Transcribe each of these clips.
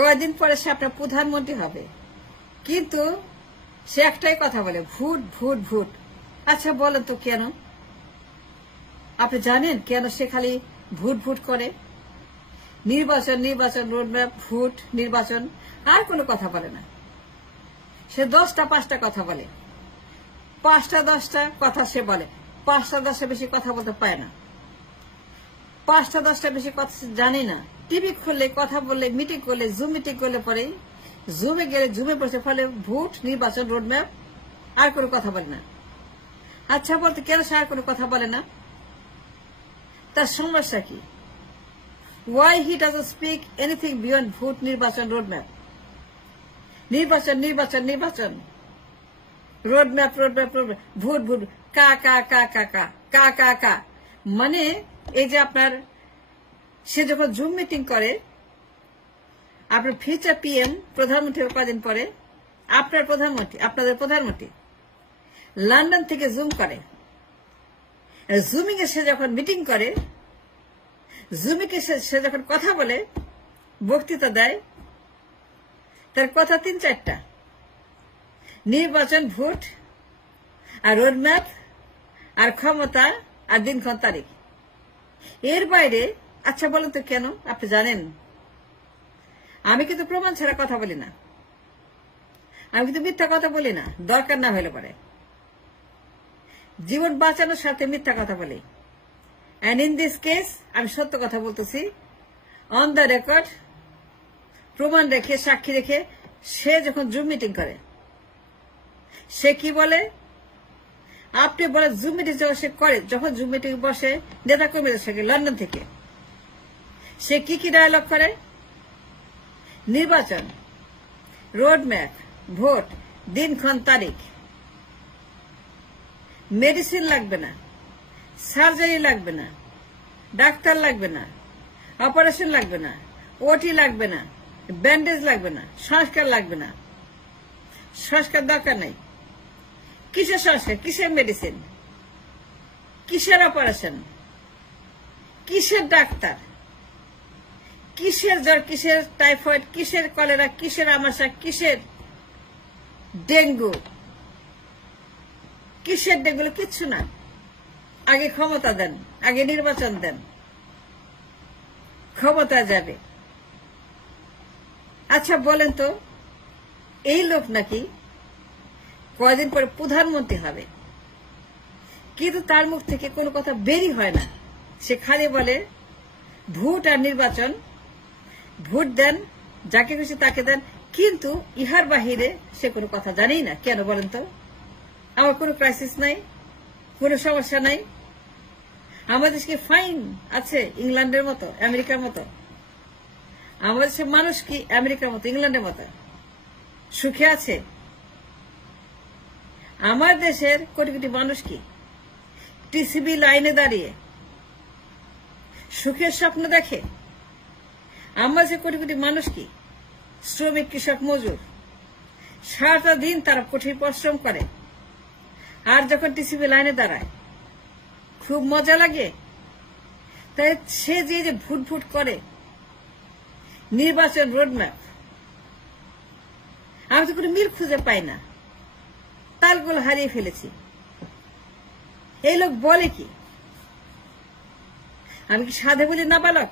কয়েকদিন পরে সে আপনার প্রধানমন্ত্রী হবে, কিন্তু সে একটাই কথা বলে, ভোট ভোট ভোট। আচ্ছা বলেন তো কেন? আপনি জানেন কেন সে খালি ভোট ভোট করে? নির্বাচন নির্বাচন রোডম্যাপ ভোট নির্বাচন, আর কোনো কথা বলে না। সে 10টা 5টা কথা বলে, 5টা 10টা কথা সে বলে, 5টা 10টা বেশি কথা বলতে পারে না, 5টা 10টা বেশি কথা জানি না। টিভি খুললে কথা বললে, মিটিং করলে, জুম মিটিং করলে পরে জুমে গেলে জুমে বসে ফলে ভোট নির্বাচন রোডম্যাপ, আর কোনো কথা বলে না। আচ্ছা বলতে কেন সে আর কোনো কথা বলে না? তার সমস্যা কি? Why he doesn't speak anything beyond vote নির্বাচন রোডম্যাপ? নির্বাচন নির্বাচন নির্বাচন roadmap roadmap roadmap vote vote কা কা কা কা কা কা কা কা। মানে এই যে আপনার সে যখন জুম মিটিং করে, আপনার ফিউচার পিএম প্রধানমন্ত্রী কদিন পরে আপনার প্রধানমন্ত্রী, আপনাদের প্রধানমন্ত্রী লন্ডন থেকে জুম করে, জুমিং এ সে যখন মিটিং করে, জুমিকে সে যখন কথা বলে, বক্তৃতা দেয়, তার কথা 3-4টা, নির্বাচন ভোট আর রোডম্যাপ আর ক্ষমতা আর দিনক্ষণ তারিখ। এর বাইরে আচ্ছা বলেন তো কেন? আপনি জানেন আমি কিন্তু প্রমাণ ছাড়া কথা বলি না, আমি কিন্তু মিথ্যা কথা বলি না, দরকার না হলে পরে জীবন বাঁচানোর সাথে মিথ্যা কথা বলি। And in this case, আমি সত্য কথা বলতেছি, অন দ্য রেকর্ড, প্রমাণ রেখে, সাক্ষী রেখে। সে যখন জুম মিটিং করে, সে কি বলে? আপনি বলে জুম মিটিং যখন সে করে, যখন জুম মিটিং বসে নেতা কর্মীদের সঙ্গে লন্ডন থেকে, সে কি কি ডায়লগ করে? নির্বাচন, রোডম্যাপ, ভোট, দিনক্ষণ তারিখ, মেডিসিন লাগবে না, সার্জারি লাগবে না, ডাক্তার লাগবে না, অপারেশন লাগবে না, ওটি লাগবে না, ব্যান্ডেজ লাগবে না, সংস্কার লাগবে না, সংস্কার দরকার নাই। কিসের সংস্কার? কিসের মেডিসিন? কিসের অপারেশন? কিসের ডাক্তার? কিসের জ্বর? কিসের টাইফয়েড? কিসের কলেরা? কিসের আমাশা? কিসের ডেঙ্গু? কিসের ডেঙ্গু? কিচ্ছু না। আগে ক্ষমতা দেন, আগে নির্বাচন দেন, ক্ষমতা যাবে। আচ্ছা বলেন তো, এই লোক নাকি কয়দিন পরে প্রধানমন্ত্রী হবে, কিন্তু তার মুখ থেকে কোনো কথা বেরই হয় না। সে খালি বলে ভোট আর নির্বাচন, ভোট দেন, যাকে খুশি তাকে দেন, কিন্তু ইহার বাহিরে সে কোনো কথা জানেই না। কেন বলেন তো? আমার কোনো ক্রাইসিস নাই, কোনো সমস্যা নাই, আমাদের দেশকে ফাইন আছে ইংল্যান্ডের মতো, আমেরিকার মতো। আমাদের দেশের মানুষ কি আমেরিকার মতো, ইংল্যান্ডের মতো সুখে আছে? আমার দেশের কোটি কোটি মানুষ কি টিসিবি লাইনে দাঁড়িয়ে সুখের স্বপ্ন দেখে? আমার দেশের কোটি কোটি মানুষ কি শ্রমিক, কৃষক, মজুর, সারাটা দিন তারা কঠিন পরিশ্রম করে, আর যখন টিসিবি লাইনে দাঁড়ায় খুব মজা লাগে। তাই সে যে ভুট ভুট করে নির্বাচন রোডম্যাপ, আমি তো কোনো মিল খুঁজে পাই না, তালগুলো হারিয়ে ফেলেছি। এই লোক বলে কি? আমি কি সাধে বলি নাবালক?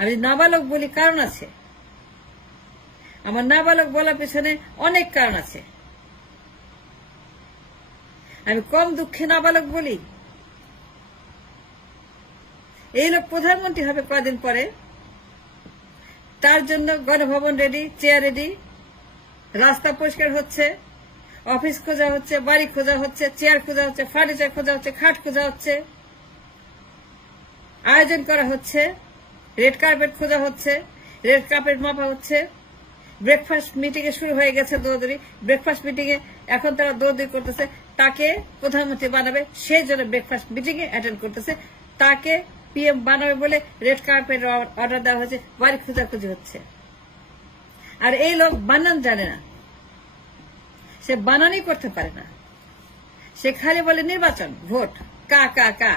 আমি নাবালক বলি কারণ আছে, আমার নাবালক বলার পেছনে অনেক কারণ আছে। আমি কম দুঃখে নাবালক বলি। এই লোক প্রধানমন্ত্রী হবে কদিন পরে, তার জন্য গণভবন রেডি, চেয়ার রেডি, রাস্তা পরিষ্কার হচ্ছে, অফিস খোঁজা হচ্ছে, বাড়ি খোঁজা হচ্ছে, চেয়ার খোঁজা হচ্ছে, ফার্নিচার খোঁজা হচ্ছে, খাট খোঁজা হচ্ছে, আয়োজন করা হচ্ছে, রেড কার্পেট খোঁজা হচ্ছে, রেড কার্পেট মাপা হচ্ছে। ব্রেকফাস্ট মিটিং এ শুরু হয়ে গেছে দৌড়দৌড়ি, ব্রেকফাস্ট মিটিং এ এখন তারা দৌড়দৌড়ি করতেছে, তাকে প্রধানমন্ত্রী বানাবে সেই জন্য ব্রেকফাস্ট মিটিং এ অ্যাটেন্ড করতেছে, তাকে পিএম বানাবে বলে রেড কার্পেট অর্ডার দেওয়া হয়েছে, বাড়ি খোঁজাখুঁজি হচ্ছে। আর এই লোক বানান জানে না, সে বানানই করতে পারে না, সে খালি বলে নির্বাচন, ভোট, কা কা কা।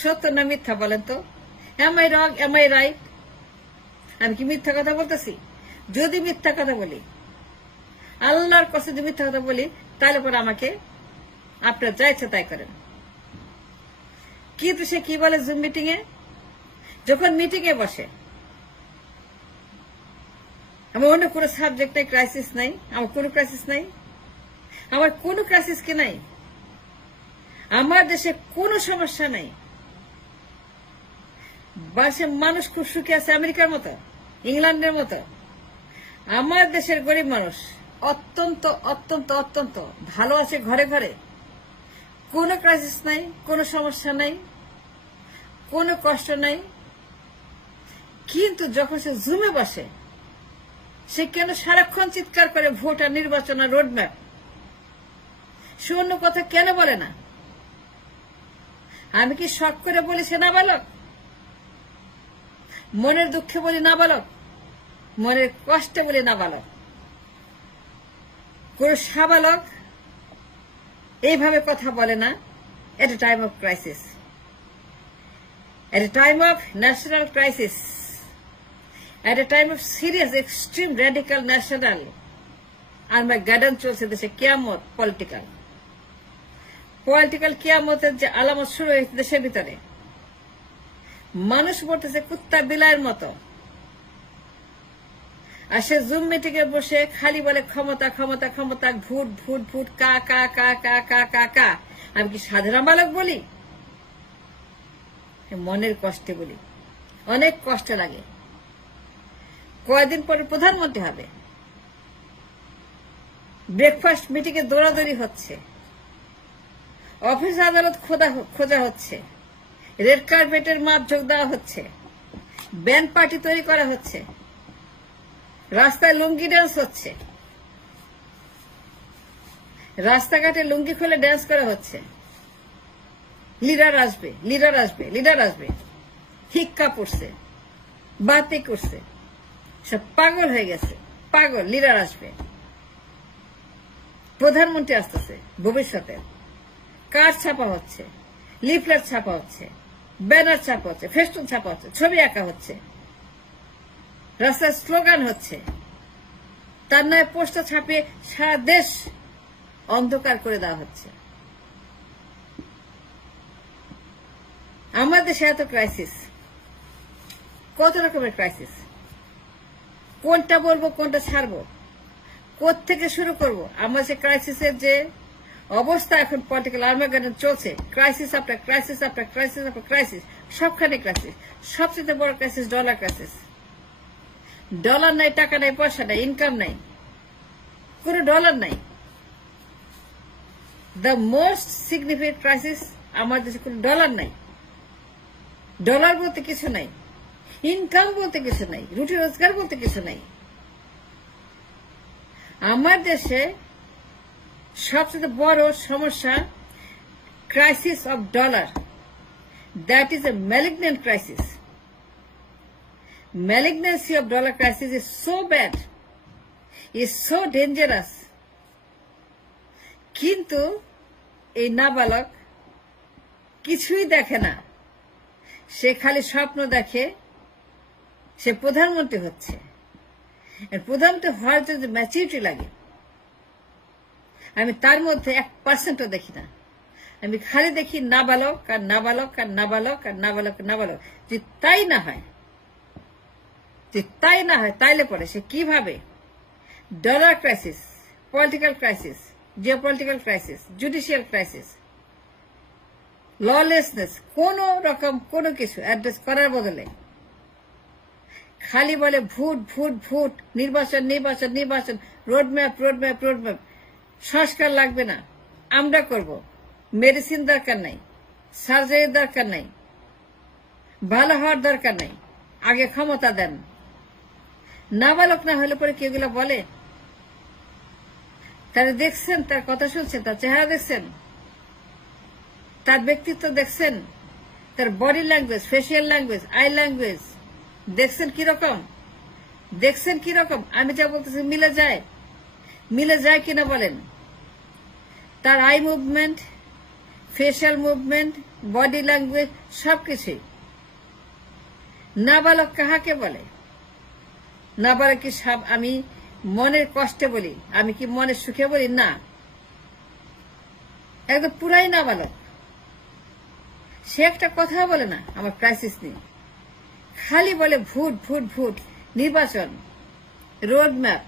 সত্য না মিথ্যা বলেন তো? Am I wrong, am I right? আমি কি মিথ্যা কথা বলতেছি? যদি মিথ্যা কথা বলি, আল্লাহর কসম যদি মিথ্যা কথা বলি, তাহলে পরে আমাকে আপনার যা ইচ্ছা তাই করেন। কিন্তু সে কি বলে জুম মিটিং এ, যখন মিটিং এ বসে, আমার অন্য কোনো সাবজেক্ট নাই, ক্রাইসিস নাই, আমার কোনো ক্রাইসিস নাই, আমার কোনো ক্রাইসিস কি নাই, আমার দেশে কোনো সমস্যা নাই, বাসে মানুষ খুব সুখী আছে আমেরিকার মতো, ইংল্যান্ডের মতো। আমার দেশের গরিব মানুষ অত্যন্ত অত্যন্ত অত্যন্ত ভালো আছে, ঘরে ঘরে কোনো ক্রাইসিস নাই, কোনো সমস্যা নাই, কোনো কষ্ট নাই। কিন্তু যখন সে জুমে বসে, সে কেন সারাক্ষণ চিৎকার করে ভোট আর নির্বাচন আর রোডম্যাপ? সে অন্য কথা কেন বলে না? আমি কি শখ করে বলি সে নাবালক? মনের দুঃখে বলি নাবালক, মনের কষ্টে বলি নাবালক। কোন সাবালক এইভাবে কথা বলে না at a time of crisis, at a time of national crisis, at a time of serious extreme radical national armageddon চলছে দেশে, কিয়ামত, পলিটিক্যাল কিয়ামতের যে আলামত শুরু হয়েছে দেশের ভিতরে। মানুষ মরতেছে কুত্তা বিলাইয়ের মতো, আর সে জুম মিটিং এ বসে খালি বলে ক্ষমতা ক্ষমতা ক্ষমতা, ভোট ভোট ভোট, কা কা কা কা কা কা কা। আমি কি সাধারণ বালক বলি? মনের কষ্টে বলি, অনেক কষ্ট লাগে। কয়েকদিন পরে প্রধানমন্ত্রী হবে, ব্রেকফাস্ট মিটিং এ দৌড়াদৌড়ি হচ্ছে, অফিস আদালত খোঁজা হচ্ছে, রেড কার্পেটের মাপ যোগ দেওয়া হচ্ছে, ব্যান্ড পার্টি তৈরি করা হচ্ছে, রাস্তায় লুঙ্গি ডান্স হচ্ছে, রাস্তাঘাটে লুঙ্গি খুলে ডান্স করা হচ্ছে। লিডার আসবে, লিডার আসবে, লিডার আসবে, হিক্কা পড়ছে, বাতি করছে, সব পাগল হয়ে গেছে, পাগল। লিডার আসবে, প্রধানমন্ত্রী আসতেছে ভবিষ্যতে। কার্ড ছাপা হচ্ছে, লিফলেট ছাপা হচ্ছে, ব্যানার ছাপা হচ্ছে, ফেস্টুন ছাপা হচ্ছে, ছবি আঁকা হচ্ছে, রাস্তায় স্লোগান হচ্ছে, তার নয় পোস্টার ছাপিয়ে সারা দেশ অন্ধকার করে দেওয়া হচ্ছে। আমার দেশে এত ক্রাইসিস, কত রকমের ক্রাইসিস, কোনটা বলবো কোনটা ছাড়বো, কোত্থেকে শুরু করব? আমার সে ক্রাইসিসের যে অবস্থা এখন, পলিটিক্যাল আর্মাগেডন চলছে, ক্রাইসিস আপনার ক্রাইসিস আপনার ক্রাইসিস আপনার ক্রাইসিস, সবখানে ক্রাইসিস। সবচেয়ে বড় ক্রাইসিস ডলার ক্রাইসিস। ডলার নাই, টাকা নাই, পয়সা নাই, ইনকাম নাই, কোন ডলার নাই। দ্য মোস্ট সিগনিফিকেন্ট ক্রাইসিস, আমার দেশে কোন ডলার নাই, ডলার বলতে কিছু নাই, ইনকাম বলতে কিছু নাই, রুটি রোজগার বলতে কিছু নাই। আমার দেশে সবচেয়ে বড় সমস্যা crisis of dollar. That is a malignant crisis. Malignancy of dollar crisis is so bad, is so dangerous. কিন্তু এই নাবালক কিছুই দেখে না, সে খালি স্বপ্ন দেখে সে প্রধানমন্ত্রী হচ্ছে। প্রধানমন্ত্রী হওয়ার জন্য ম্যাচুরিটি লাগে, আমি তার মধ্যে 1% দেখি না। আমি খালি দেখি নাবালক আর নাবালক আর নাবালক আর নাবালক নাবালক। যদি তাই না হয়, তাইলে পরে সে কিভাবে dollar crisis, political crisis, geopolitical crisis, judicial crisis, lawlessness, কোন রকম কোনো কিছু অ্যাড্রেস করার বদলে খালি বলে ভোট ভোট ভোট, নির্বাচন নির্বাচন নির্বাচন, রোডম্যাপ রোডম্যাপ রোডম্যাপ, সংস্কার লাগবে না, আমরা করব, মেডিসিন দরকার নাই, সার্জারির দরকার নাই, ভালো হওয়ার দরকার নাই, আগে ক্ষমতা দেন। নাবালক না হলে পরে কি এগুলো বলে? তারা দেখছেন, তার কথা শুনছেন, তার চেহারা দেখছেন, তার ব্যক্তিত্ব দেখছেন, তার body language, facial language, I language দেখছেন কিরকম? দেখছেন কিরকম? আমি যা বলতেছি মিলে যায় কিনা বলেন? তার eye movement, facial movement, body language সবকিছুই। নাবালক কাহাকে বলে? নাবালকের সাপ আমি মনের কষ্টে বলি, আমি কি মনের সুখে বলি? না, একদম পুরাই নাবালক। সে একটা কথা বলে না আমার ক্রাইসিস নিয়ে, খালি বলে ভোট ভোট ভোট, নির্বাচন, রোড ম্যাপ,